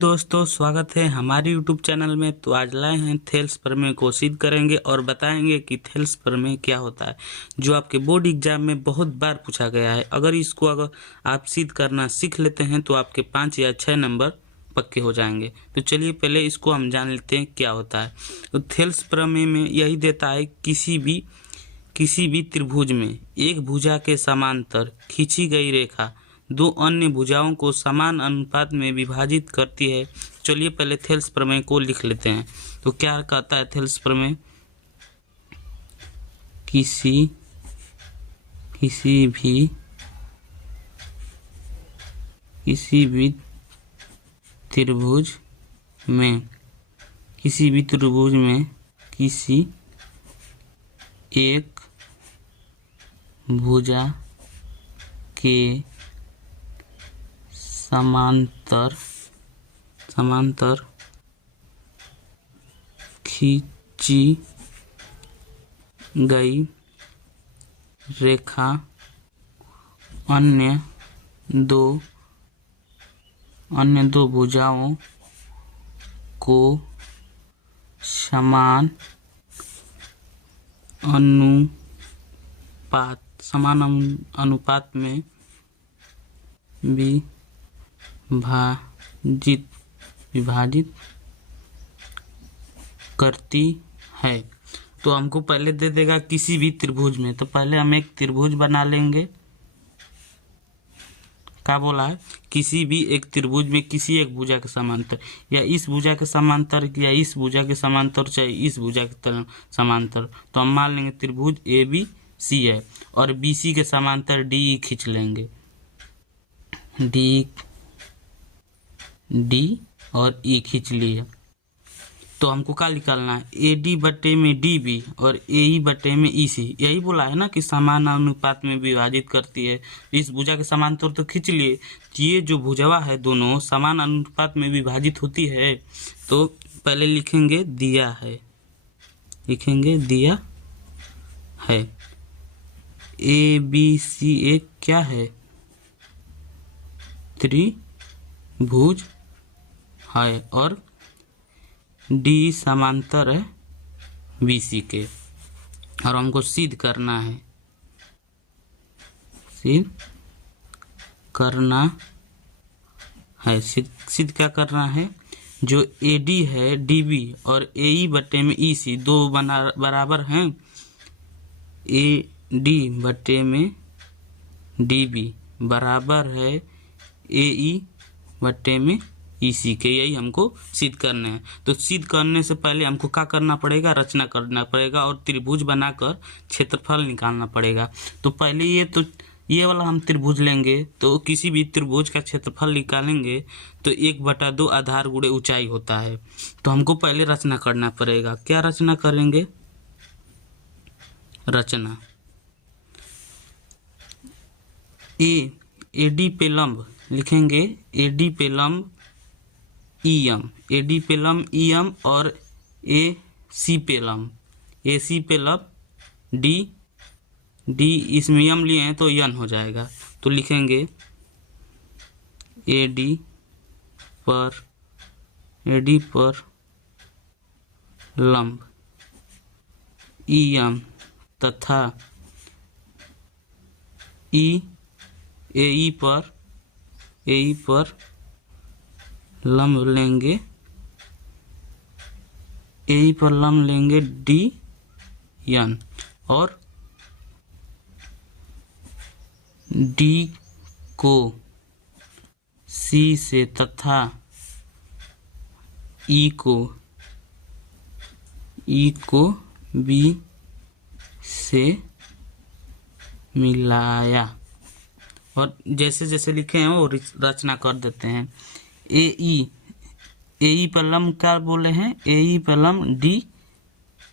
दोस्तों, स्वागत है हमारे YouTube चैनल में। तो आज लाए हैं थेल्स प्रमेय को सिद्ध करेंगे और बताएंगे कि थेल्स प्रमेय क्या होता है, जो आपके बोर्ड एग्जाम में बहुत बार पूछा गया है। अगर आप सिद्ध करना सीख लेते हैं तो आपके 5 या 6 नंबर पक्के हो जाएंगे। तो चलिए पहले इसको हम जान लेते हैं क्या होता है। तो थेल्स प्रमेय में यही देता है, किसी भी त्रिभुज में एक भुजा के समांतर खींची गई रेखा दो अन्य भुजाओं को समान अनुपात में विभाजित करती है। चलिए पहले थेल्स प्रमेय को लिख लेते हैं। तो क्या कहता है थेल्स प्रमेय? किसी भी त्रिभुज में किसी एक भुजा के समांतर खींची गई रेखा अन्य दो भुजाओं को समान अनुपात में विभाजित करती है। तो हमको पहले दे देगा किसी भी त्रिभुज में। तो पहले हम एक त्रिभुज बना लेंगे। क्या बोला है? किसी भी एक त्रिभुज में किसी एक भुजा के समांतर, या इस भुजा के समांतर, या इस भुजा के समांतर, चाहे इस भुजा के समांतर। तो हम मान लेंगे त्रिभुज ABC है और BC के समांतर DE खींच लेंगे। D और E खींच लिए। तो हमको क्या निकालना है? AD बटे में DB और AE बटे में EC। यही बोला है ना कि समान अनुपात में विभाजित करती है। इस भुजा के समांतर तो खींच लिए। ये जो भुजवा है दोनों समान अनुपात में विभाजित होती है। तो पहले लिखेंगे दिया है। ABC एक क्या है? त्रिभुज है और D समांतर है BC के, और हमको सिद्ध करना है। सिद्ध क्या करना है? जो AD है DB और AE बटे में EC दो बराबर हैं। AD बटे में DB बराबर है AE बटे में EC के। यही हमको सिद्ध करना है। तो सिद्ध करने से पहले हमको क्या करना पड़ेगा? रचना करना पड़ेगा और त्रिभुज बनाकर क्षेत्रफल निकालना पड़ेगा। तो पहले ये वाला हम त्रिभुज लेंगे। तो किसी भी त्रिभुज का क्षेत्रफल निकालेंगे तो 1/2 आधार गुणे ऊंचाई होता है। तो हमको पहले रचना करना पड़ेगा। क्या रचना करेंगे? रचना AD पे लंब लिखेंगे। AD पे लंब EM और AC पे लंब D इसमें यम लिए हैं तो यन हो जाएगा। तो लिखेंगे AD पर लंब EM तथा AE पर लंब लेंगे। AE पर लंब लेंगे DN और D को C से तथा E को B से मिलाया। और जैसे जैसे लिखे हैं वो रचना कर देते हैं। AE पर लंब क्या बोले हैं? AE पर लंब D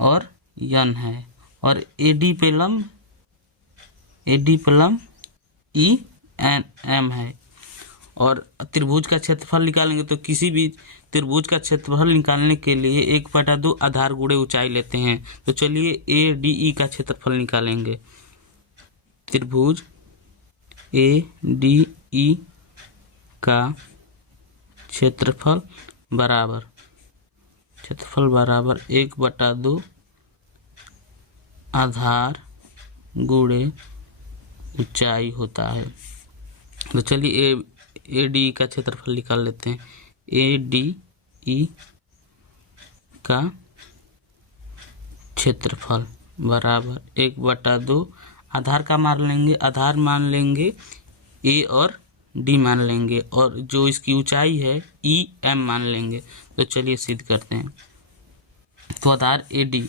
और N है, और AD पे लंब EM है। और त्रिभुज का क्षेत्रफल निकालेंगे तो किसी भी त्रिभुज का क्षेत्रफल निकालने के लिए 1/2 आधार गुणे ऊंचाई लेते हैं। तो चलिए ADE का क्षेत्रफल निकालेंगे। त्रिभुज ADE का क्षेत्रफल बराबर 1/2 आधार गुणे ऊंचाई होता है। तो चलिए ए डी का क्षेत्रफल निकाल लेते हैं। ए डी ई का क्षेत्रफल बराबर 1/2 आधार का मान लेंगे, आधार मान लेंगे ए और डी मान लेंगे, और जो इसकी ऊंचाई है ई एम मान लेंगे। तो चलिए सिद्ध करते हैं। तो आधार ए डी,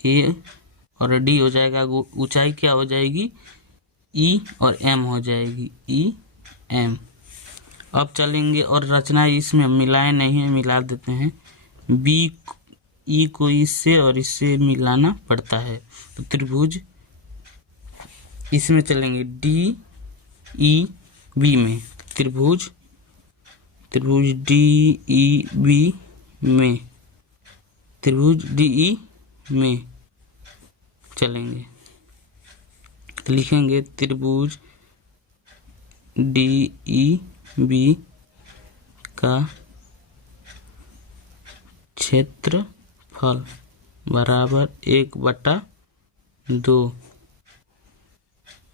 ए और डी हो जाएगा, ऊंचाई क्या हो जाएगी ई और एम हो जाएगी, ई एम। अब चलेंगे और रचना इसमें मिलाए नहीं है, मिला देते हैं। बी ई को इससे और इससे मिलाना पड़ता है। तो त्रिभुज इसमें चलेंगे डी ई बी में, त्रिभुज डी ई बी में, त्रिभुज डी ई में चलेंगे। तो लिखेंगे त्रिभुज डी ई बी का क्षेत्रफल बराबर 1/2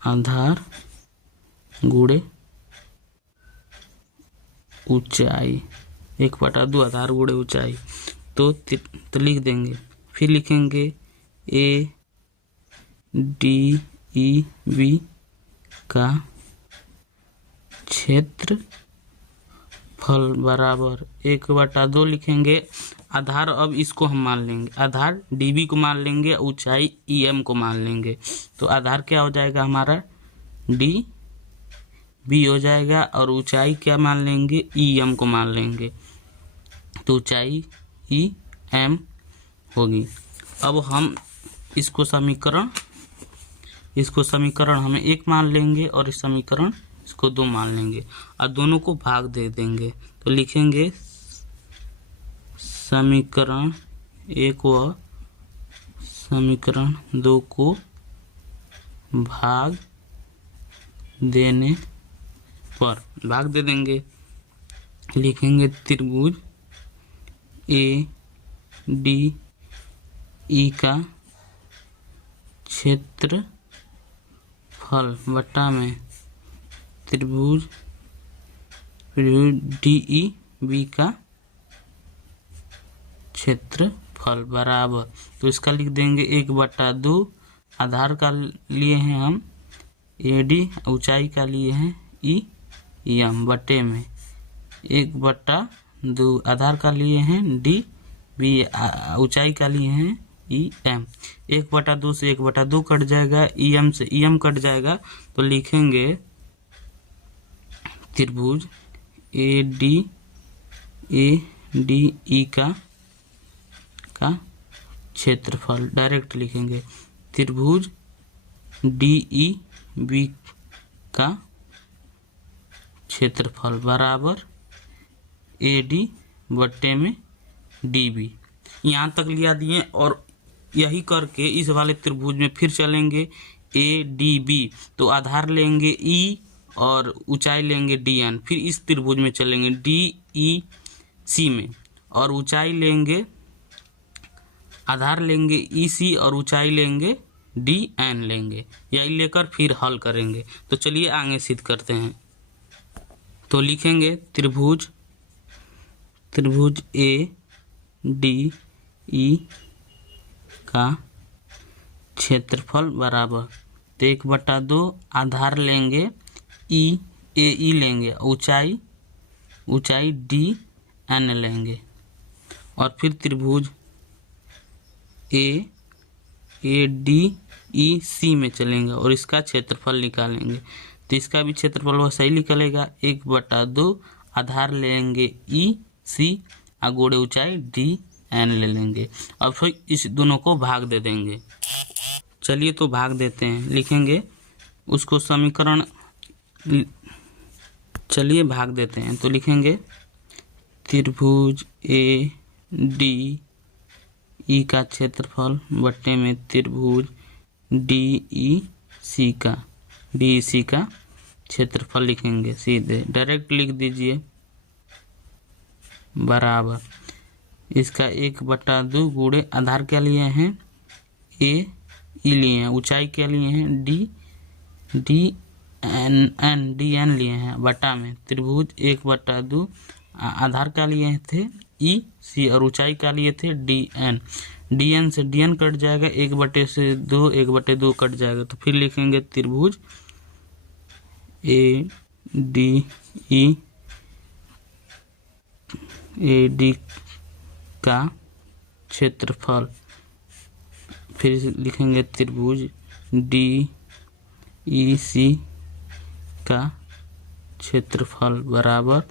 आधार गुणे ऊंचाई, 1/2 आधार गुणे ऊंचाई। तो लिख देंगे। फिर लिखेंगे ए डी ई बी का क्षेत्रफल बराबर 1/2 लिखेंगे। आधार अब इसको हम मान लेंगे, आधार डी बी को मान लेंगे, ऊंचाई ई एम को मान लेंगे। तो आधार क्या हो जाएगा हमारा डी बी हो जाएगा, और ऊंचाई क्या मान लेंगे ई एम को मान लेंगे। तो ऊंचाई ई एम होगी। अब हम इसको समीकरण हमें 1 मान लेंगे, और इस समीकरण इसको 2 मान लेंगे, और दोनों को भाग दे देंगे। तो लिखेंगे समीकरण 1 व समीकरण 2 को भाग देने पर भाग दे देंगे। लिखेंगे त्रिभुज ए डी ई का क्षेत्रफल बटा में त्रिभुज डी ई बी का क्षेत्रफल बराबर, तो इसका लिख देंगे 1/2 आधार का लिए हैं हम ए डी, ऊंचाई का लिए हैं ई एम, बटे में 1/2 आधार का लिए हैं डी बी, ऊंचाई का लिए हैं ई एम। 1/2 से 1/2 कट जाएगा, ई एम से ई एम कट जाएगा। तो लिखेंगे त्रिभुज ए डी ई का क्षेत्रफल डायरेक्ट लिखेंगे। त्रिभुज डी ई बी का क्षेत्रफल बराबर ए डी बट्टे में डी बी। यहाँ तक लिया दिए, और यही करके इस वाले त्रिभुज में फिर चलेंगे ए डी बी। तो आधार लेंगे ई और ऊंचाई लेंगे डी एन। फिर इस त्रिभुज में चलेंगे डी ई सी में, और ऊंचाई लेंगे, आधार लेंगे ई सी और ऊंचाई लेंगे डी एन लेंगे। यही लेकर फिर हल करेंगे। तो चलिए आगे सिद्ध करते हैं। तो लिखेंगे त्रिभुज ए डी ई का क्षेत्रफल बराबर, तो 1/2 आधार लेंगे ई ए लेंगे, ऊंचाई डी एन लेंगे, और फिर त्रिभुज ए डी ई सी में चलेंगे और इसका क्षेत्रफल निकालेंगे। तो इसका भी क्षेत्रफल वैसा ही निकलेगा, 1/2 आधार लेंगे ई सी, गुणे ऊंचाई डी एन ले लेंगे, और फिर इस दोनों को भाग दे देंगे। चलिए तो भाग देते हैं। लिखेंगे उसको समीकरण, चलिए भाग देते हैं। तो लिखेंगे त्रिभुज ए डी ई का क्षेत्रफल बट्टे में त्रिभुज डी ई सी का क्षेत्रफल लिखेंगे। सीधे डायरेक्ट लिख दीजिए बराबर इसका 1/2 गुणे आधार क्या लिए हैं ए ई लिए हैं, ऊंचाई क्या लिए हैं डी डी एन लिए हैं बटा में त्रिभुज 1/2 आधार क्या लिए थे ई सी और ऊंचाई क्या लिए थे डी एन से डी एन कट जाएगा 1/2 कट जाएगा तो फिर लिखेंगे त्रिभुज ए डी का क्षेत्रफल, फिर लिखेंगे त्रिभुज डी ई सी का क्षेत्रफल बराबर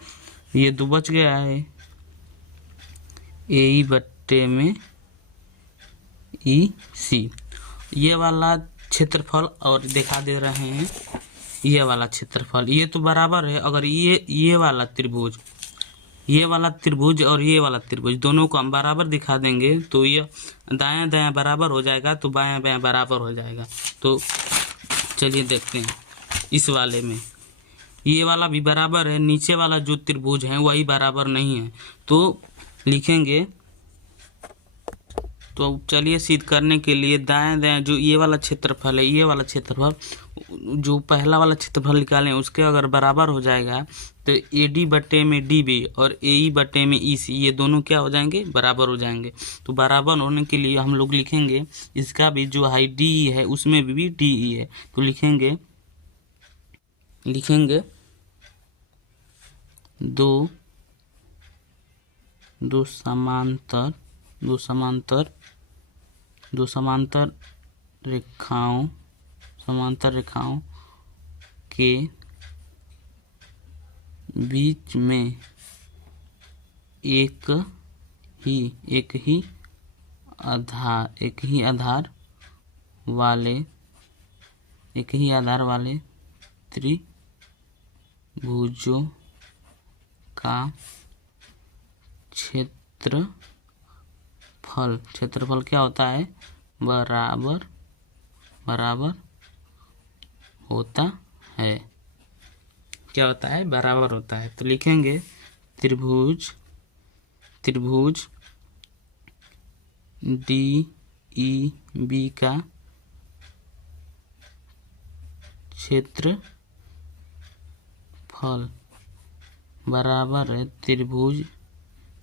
ये 2 बच गया है ए ई बट्टे में ई सी, ये वाला क्षेत्रफल और दिखा दे रहे हैं ये वाला क्षेत्रफल, ये तो बराबर है। अगर ये वाला त्रिभुज और ये वाला त्रिभुज दोनों को हम बराबर दिखा देंगे तो ये दायां दायां बराबर हो जाएगा तो बायां बायां बराबर हो जाएगा। तो चलिए देखते हैं इस वाले में ये वाला भी बराबर है, नीचे वाला जो त्रिभुज है वही बराबर नहीं है तो लिखेंगे। तो चलिए सिद्ध करने के लिए दाएं दाएं जो ये वाला क्षेत्रफल है ये वाला क्षेत्रफल जो पहला वाला क्षेत्रफल निकालें उसके अगर बराबर हो जाएगा तो ए डी बट्टे में डी बी और ए ई बट्टे में ई सी ये दोनों क्या हो जाएंगे बराबर हो जाएंगे। तो बराबर होने के लिए हम लोग लिखेंगे इसका भी जो हाइट डी ई है उसमें भी डी ई है तो लिखेंगे दो समांतर रेखाओं के बीच में एक ही आधार वाले त्रिभुजों का क्षेत्रफल क्या होता है बराबर होता है, क्या होता है बराबर होता है। तो लिखेंगे त्रिभुज डी ई बी का क्षेत्रफल बराबर है त्रिभुज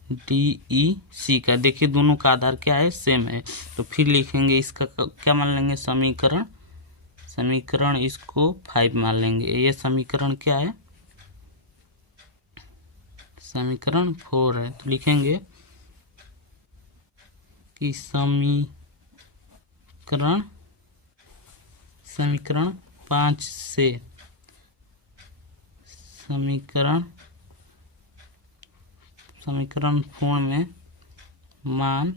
डी ई सी का। देखिए दोनों का आधार क्या है सेम है तो फिर लिखेंगे इसका क्या मान लेंगे समीकरण इसको 5 मान लेंगे। ये समीकरण क्या है समीकरण 4 है तो लिखेंगे कि समीकरण 5 से समीकरण 4 में मान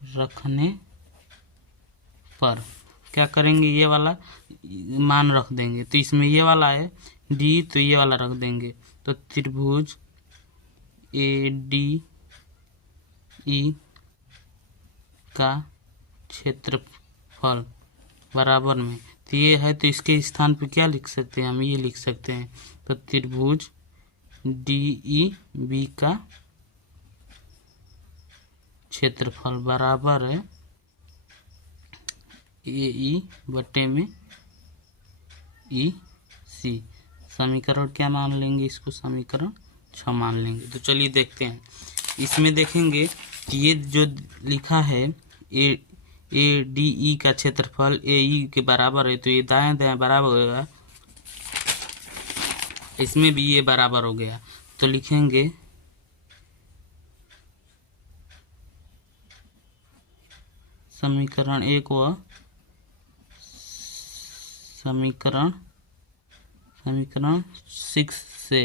रखने पर क्या करेंगे ये वाला मान रख देंगे तो इसमें ये वाला है डी तो ये वाला रख देंगे तो त्रिभुज ए डी ई का क्षेत्रफल बराबर में तो ये है तो इसके स्थान पे क्या लिख सकते हैं हम ये लिख सकते हैं तो त्रिभुज डी ई बी का क्षेत्रफल बराबर है ए ई बट्टे में ई सी। समीकरण क्या मान लेंगे इसको समीकरण 6 मान लेंगे। तो चलिए देखते हैं इसमें देखेंगे कि ये जो लिखा है ए डी ई का क्षेत्रफल ए ई के बराबर है तो ये दाएं दाएं बराबर होगा, इसमें भी ये बराबर हो गया तो लिखेंगे समीकरण 1 व समीकरण 6 से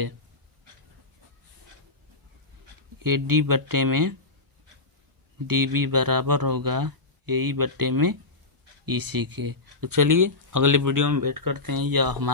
ए डी बट्टे में डी बी बराबर होगा ए ई बट्टे में ई सी के। तो चलिए अगले वीडियो में वेट करते हैं या हमारा